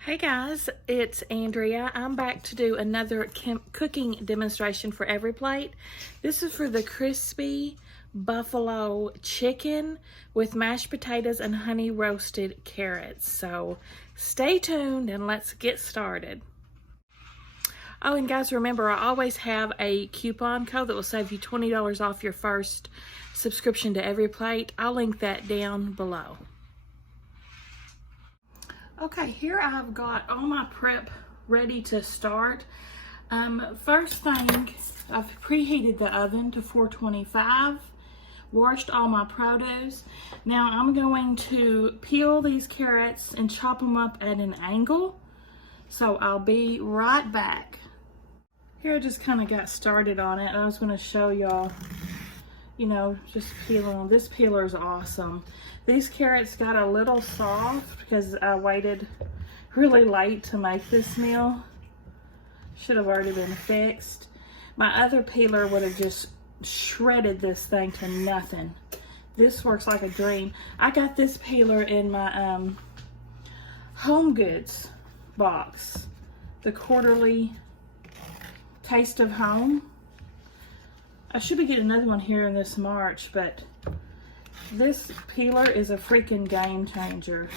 Hey guys, it's Andrea. I'm back to do another cooking demonstration for Every Plate. This is for the crispy buffalo chicken with mashed potatoes and honey roasted carrots. So stay tuned and let's get started. Oh, and guys, remember, I always have a coupon code that will save you $20 off your first subscription to Every Plate. I'll link that down below. Okay, here I've got all my prep ready to start. First thing, I've preheated the oven to 425, washed all my produce. Now I'm going to peel these carrots and chop them up at an angle. So I'll be right back. Here I just kind of got started on it. I was going to show y'all, you know, just peeling them. This peeler is awesome. These carrots got a little soft because I waited really late to make this meal. Should have already been fixed. My other peeler would have just shredded this thing to nothing. This works like a dream. I got this peeler in my Home Goods box. The quarterly Taste of Home. I should be getting another one here in this March, but this peeler is a freaking game changer.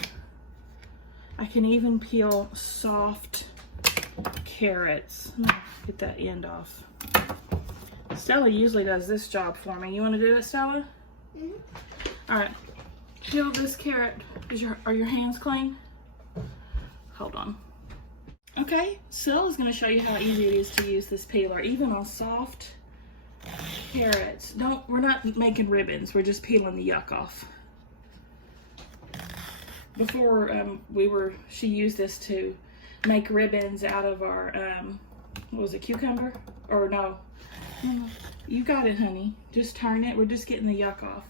I can even peel soft carrots. Let me get that end off. Stella usually does this job for me. You want to do it, Stella? Mm-hmm. All right. Peel this carrot. Are your hands clean? Hold on. Okay, Stella's going to show you how easy it is to use this peeler, even on soft carrots. We're not making ribbons, we're just peeling the yuck off. Before she used this to make ribbons out of our what was it, cucumber? Or no, you got it, honey. Just turn it. We're just getting the yuck off.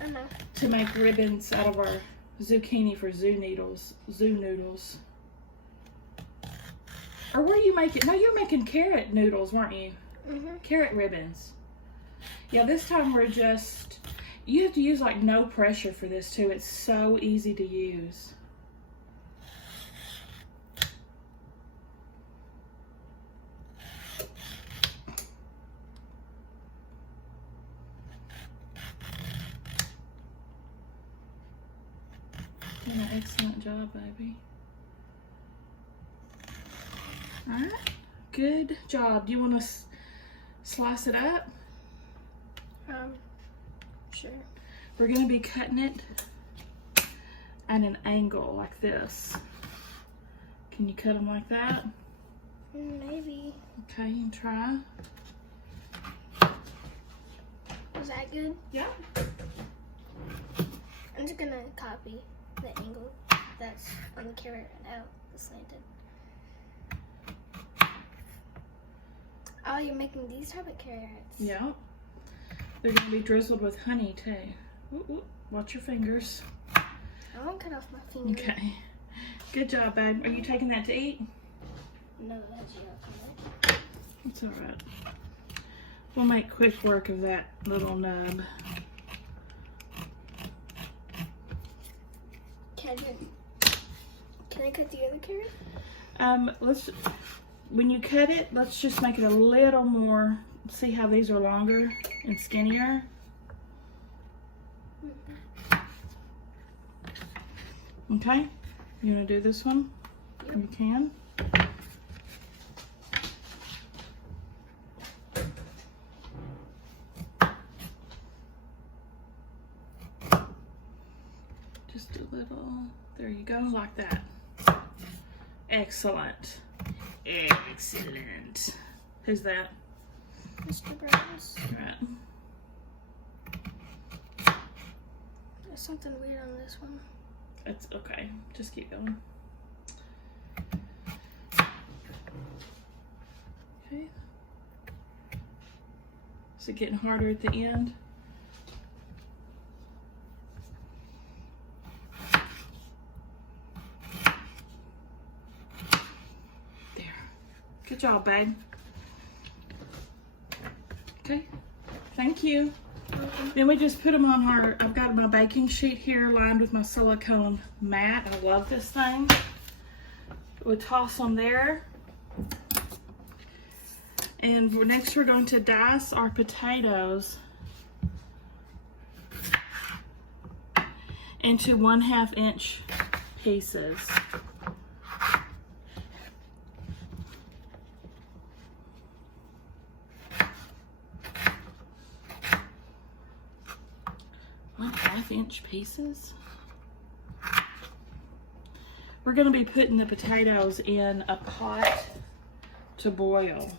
I know. To make ribbons out of our zucchini for zoo noodles. Or were you making? No, you were making carrot noodles, weren't you? Mm-hmm. Carrot ribbons. Yeah, this time you have to use like no pressure for this too. It's so easy to use. Doing an excellent job, baby. All right, good job. Do you want to slice it up? Sure. We're going to be cutting it at an angle like this. Can you cut them like that? Maybe. Okay, you can try. Was that good? Yeah. I'm just gonna copy the angle that's on the carrot out, the slanted. Oh, you're making these type of carrots. Yeah. They're going to be drizzled with honey too. Ooh, ooh. Watch your fingers. I won't cut off my fingers. Okay. Good job, babe. Are you taking that to eat? No, that's not. It's all right. We'll make quick work of that little nub. Can I cut the other carrot? When you cut it, let's just make it a little more. See how these are longer and skinnier? Okay, you want to do this one? Yep. You can. Just a little. There you go, like that. Excellent. Excellent. Who's that? Mr. Brown's. Right. There's something weird on this one. It's okay. Just keep going. Okay. Is it getting harder at the end? There. Good job, babe. Okay. Thank you. Okay. Then we just put them on our, I've got my baking sheet here lined with my silicone mat. I love this thing. We'll toss them there. And next we're going to dice our potatoes into 1/2 inch pieces. Inch pieces. We're going to be putting the potatoes in a pot to boil.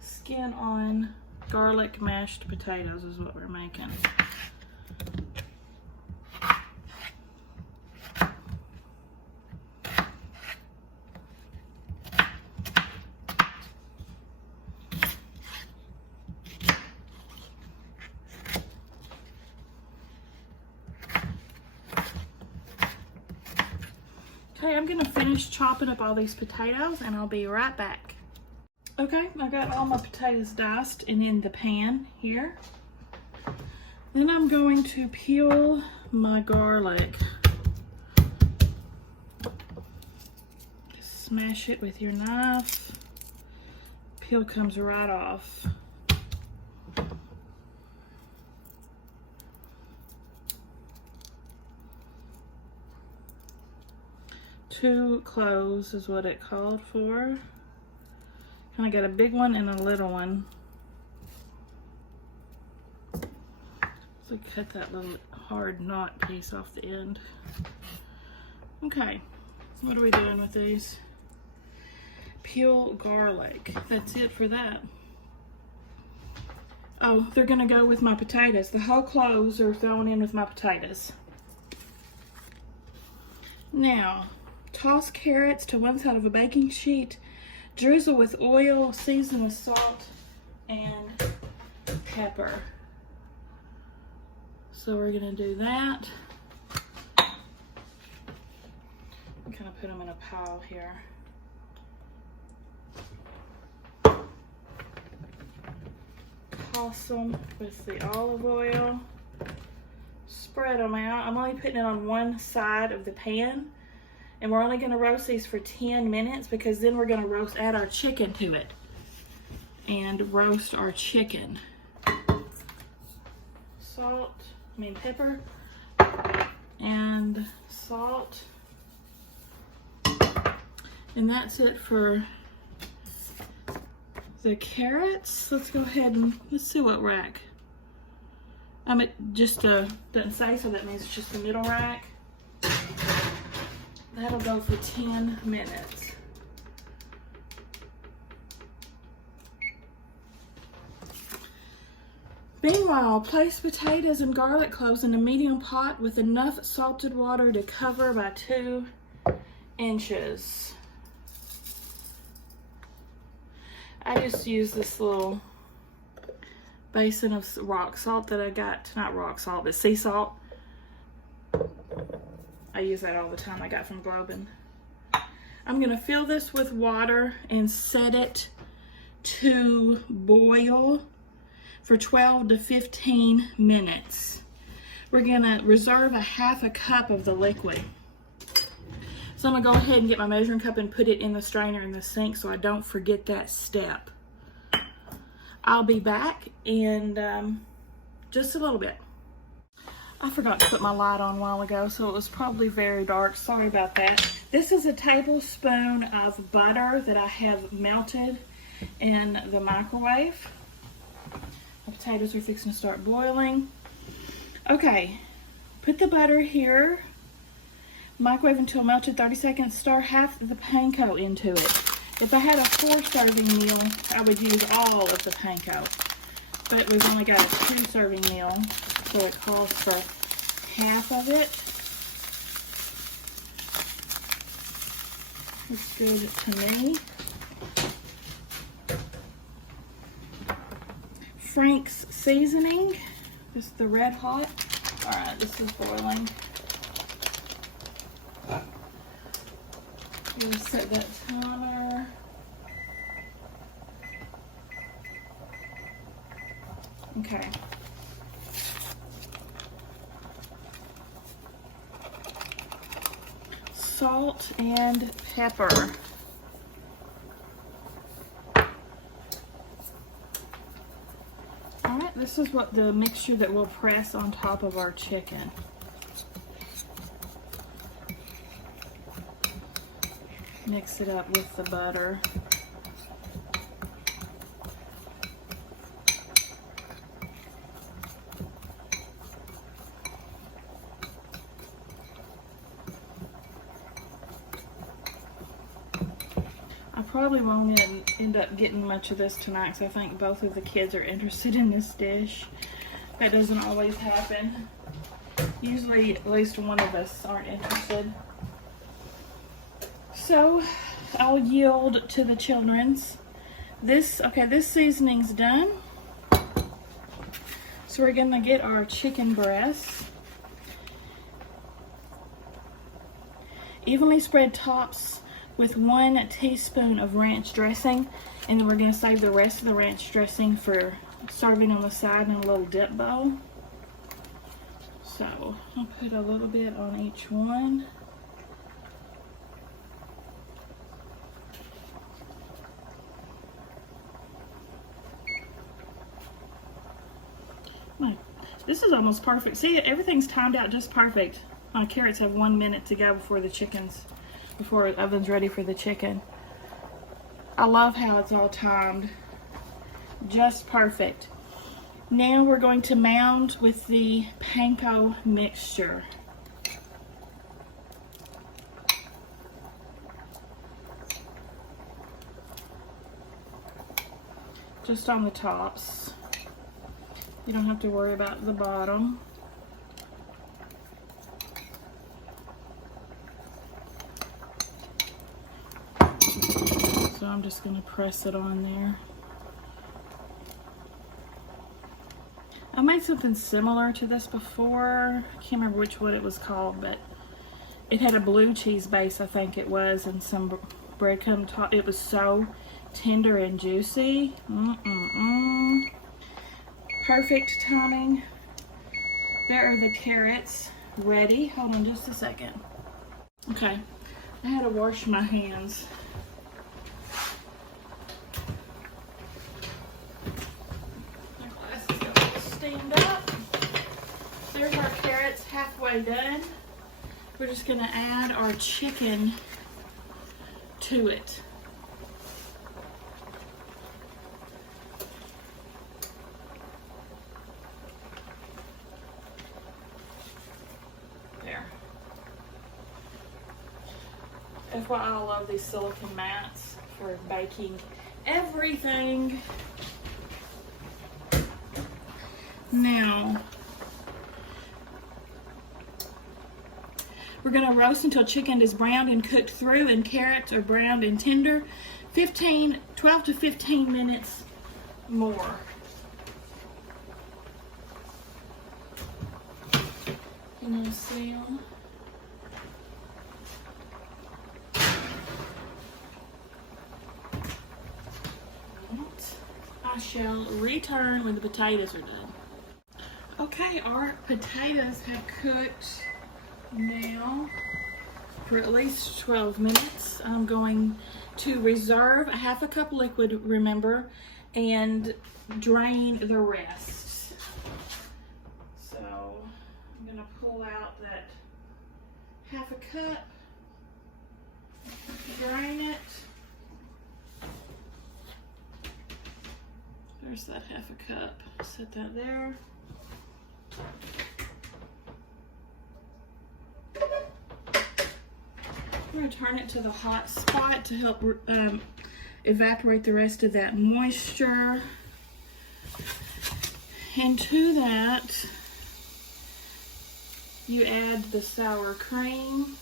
Skin on garlic mashed potatoes is what we're making. Okay, I'm gonna finish chopping up all these potatoes and I'll be right back. Okay, I got all my potatoes diced and in the pan here. Then I'm going to peel my garlic. Smash it with your knife. Peel comes right off. Two cloves is what it called for. Kind of got a big one and a little one. So cut that little hard knot piece off the end. Okay, what are we doing with these? Peel garlic. That's it for that. Oh, they're gonna go with my potatoes. The whole cloves are thrown in with my potatoes. Now, toss carrots to one side of a baking sheet. Drizzle with oil, season with salt and pepper. So we're gonna do that. Kind of put them in a pile here. Toss them with the olive oil. Spread them out. I'm only putting it on one side of the pan. And we're only gonna roast these for 10 minutes because then we're gonna add our chicken to it. And roast our chicken. Pepper and salt. And that's it for the carrots. Let's go ahead and let's see what rack. It just doesn't say, so that means it's just the middle rack. That'll go for 10 minutes. Meanwhile, place potatoes and garlic cloves in a medium pot with enough salted water to cover by 2 inches. I just use this little basin of rock salt that I got, not rock salt, but sea salt. I use that all the time, I got from Globin. I'm gonna fill this with water and set it to boil for 12 to 15 minutes. We're gonna reserve a ½ cup of the liquid. So I'm gonna go ahead and get my measuring cup and put it in the strainer in the sink so I don't forget that step. I'll be back in just a little bit. I forgot to put my light on a while ago, so it was probably very dark. Sorry about that. This is a tablespoon of butter that I have melted in the microwave. The potatoes are fixing to start boiling. Okay, put the butter here. Microwave until melted, 30 seconds. Stir half of the panko into it. If I had a 4-serving meal, I would use all of the panko. But we've only got a 2-serving meal, so it calls for half of it. Looks good to me. Frank's seasoning. This is the red hot. All right, this is boiling. We'll set that timer. Okay. Salt and pepper. All right, this is what the mixture that we'll press on top of our chicken. Mix it up with the butter. I probably won't end up getting much of this tonight because I think both of the kids are interested in this dish. That doesn't always happen. Usually at least one of us aren't interested. So I'll yield to the children's. This seasoning's done. So we're gonna get our chicken breasts. Evenly spread tops with 1 teaspoon of ranch dressing, and then we're gonna save the rest of the ranch dressing for serving on the side in a little dip bowl. So I'll put a little bit on each one. This is almost perfect. See, everything's timed out just perfect. My carrots have 1 minute to go before the oven's ready for the chicken. I love how it's all timed. Just perfect. Now we're going to mound with the panko mixture. Just on the tops. You don't have to worry about the bottom. So I'm just going to press it on there. I made something similar to this before. I can't remember what it was called, but it had a blue cheese base, I think it was, and some breadcrumb top. It was so tender and juicy. Perfect timing. There are the carrots ready. Hold on just a second. Okay, I had to wash my hands. My glasses got steamed up. There's our carrots halfway done. We're just gonna add our chicken to it. That's why I love these silicone mats for baking everything. Now, we're going to roast until chicken is browned and cooked through and carrots are browned and tender. 12 to 15 minutes more. Can you see them? I shall return when the potatoes are done. Okay, our potatoes have cooked now for at least 12 minutes. I'm going to reserve a 1/2 cup liquid, remember, and drain the rest. So I'm going to pull out that 1/2 cup, drain it. There's that 1/2 cup. Set that there. We're going to turn it to the hot spot to help evaporate the rest of that moisture. And to that, you add the sour cream.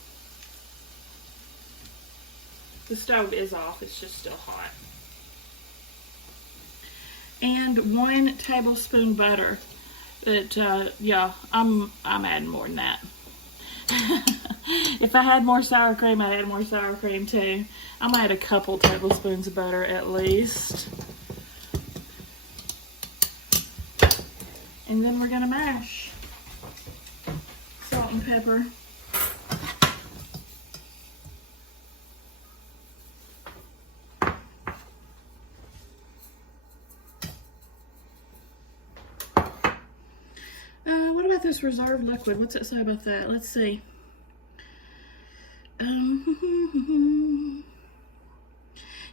The stove is off, it's just still hot. And and 1 tablespoon butter. But yeah, I'm adding more than that. If I had more sour cream, I'd add more sour cream too. I'm gonna add a couple tablespoons of butter at least. And then we're gonna mash. Salt and pepper. What about this reserve liquid? What's it say about that? Let's see.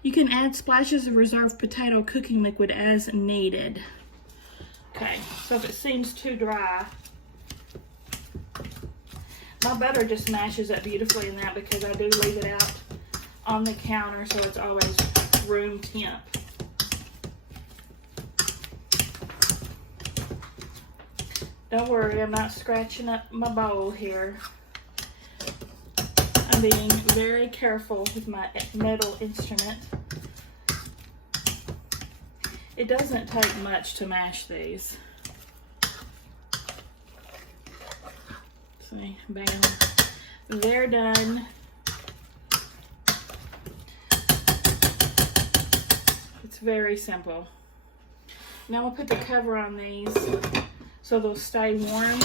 You can add splashes of reserved potato cooking liquid as needed. Okay, so if it seems too dry, my butter just mashes up beautifully in that because I do leave it out on the counter so it's always room temp. Don't worry, I'm not scratching up my bowl here. I'm being very careful with my metal instrument. It doesn't take much to mash these. See, bam. They're done. It's very simple. Now we'll put the cover on these so they'll stay warm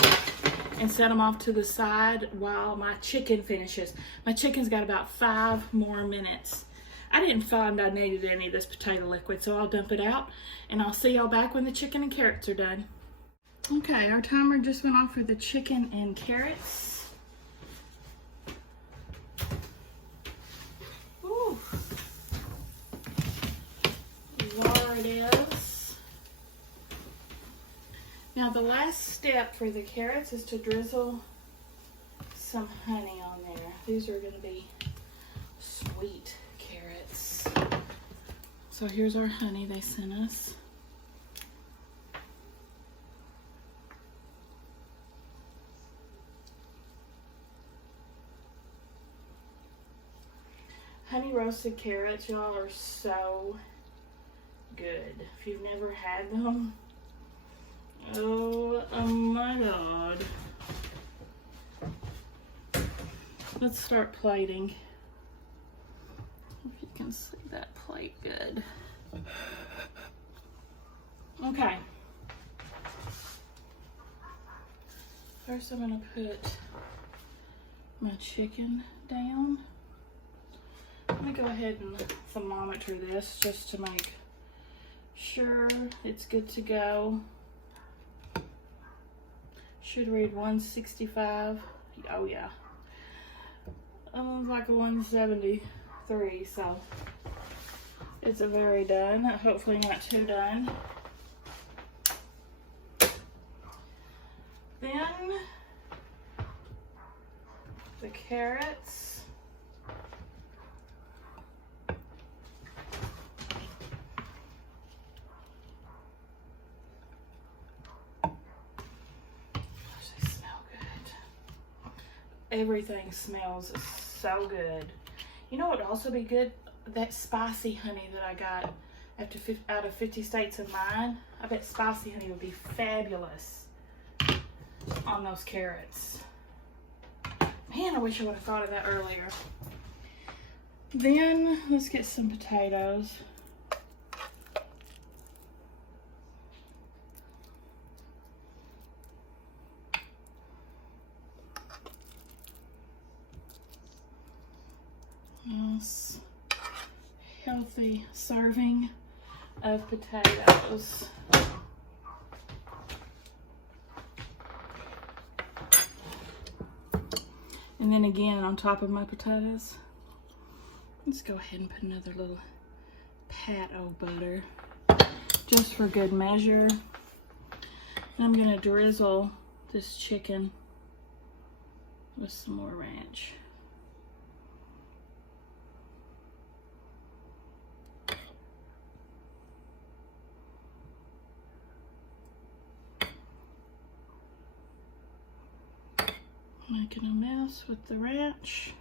and set them off to the side while my chicken finishes. My chicken's got about 5 more minutes. I didn't find I needed any of this potato liquid, so I'll dump it out and I'll see y'all back when the chicken and carrots are done. Okay, our timer just went off for the chicken and carrots. Ooh. There it is. Now the last step for the carrots is to drizzle some honey on there. These are going to be sweet carrots. So here's our honey they sent us. Honey roasted carrots, y'all, are so good. If you've never had them, oh my God. Let's start plating. If you can see that plate good. Okay. First I'm gonna put my chicken down. Let me go ahead and thermometer this just to make sure it's good to go. Should read 165. Oh yeah. Like a 173, so it's a very done. Hopefully not too done. Then the carrots. Everything smells so good. You know what would also be good? That spicy honey that I got out of 50 States of Mine. I bet spicy honey would be fabulous on those carrots. Man, I wish I would have thought of that earlier. Then let's get some potatoes. Nice, healthy serving of potatoes. And then again on top of my potatoes, let's go ahead and put another little pat of butter just for good measure. And I'm gonna drizzle this chicken with some more ranch. Making a mess with the ranch.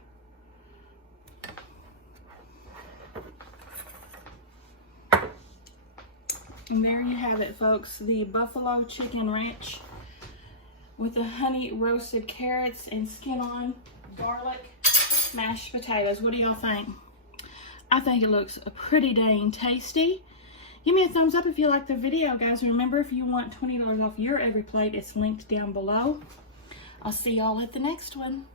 And there you have it, folks. The buffalo chicken ranch with the honey roasted carrots and skin on garlic mashed potatoes. What do y'all think? I think it looks pretty dang tasty. Give me a thumbs up if you like the video, guys. Remember, if you want $20 off your every plate, it's linked down below. I'll see y'all at the next one.